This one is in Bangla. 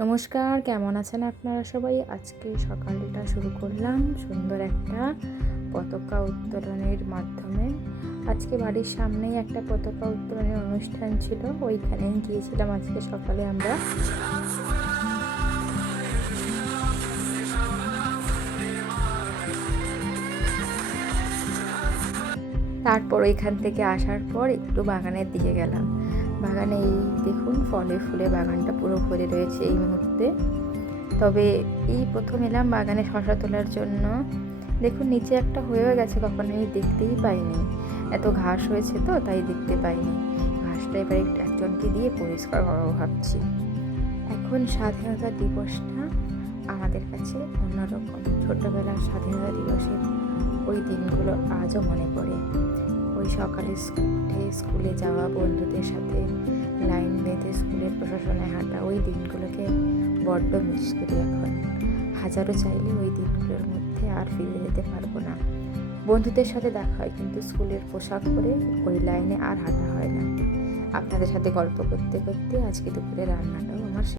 নমস্কার, কেমন আছেন আপনারা সবাই? আজকে সকালটা শুরু করলাম সুন্দর একটা পতাকা উত্তোলনের মাধ্যমে। আজকে বাড়ির সামনেই একটা পতাকা উত্তোলনের অনুষ্ঠান ছিল, ওইখানেই গিয়েছিলাম আজকে সকালে আমরা। তারপর এখান থেকে আসার পর একটু বাগানের দিকে গেলাম। বাগানে এই দেখুন ফলে ফুলে বাগানটা পুরো ভরে রয়েছে এই মুহূর্তে। তবে এই প্রথম এলাম বাগানে শশা তোলার জন্য। দেখুন নিচে একটা হয়েও গেছে, কখনো আমি দেখতেই পাইনি, এত ঘাস হয়েছে তো তাই দেখতে পাইনি। ঘাসটা এবার একজনকে দিয়ে পরিষ্কার করাবো ভাবছি। এখন স্বাধীনতা দিবসটা আমাদের কাছে অন্যরকম। ছোটবেলার স্বাধীনতা দিবসের ওই দিনগুলো আজও মনে পড়ে। ওই সকালে উঠে স্কুলে যাওয়া, বন্ধুদের সাথে লাইন বেঁধে স্কুলের প্রশাসনে হাঁটা, ওই দিনগুলোকে বড্ড মিস করি এখন। হাজারো চাইলে ওই দিনগুলোর মধ্যে আর ফিরে যেতে পারবো না। বন্ধুদের সাথে দেখা হয়, কিন্তু স্কুলের পোশাক পরে ওই লাইনে আর হাঁটা হয় না। আপনাদের সাথে গল্প করতে করতে আজকে দুপুরে রান্নাটাও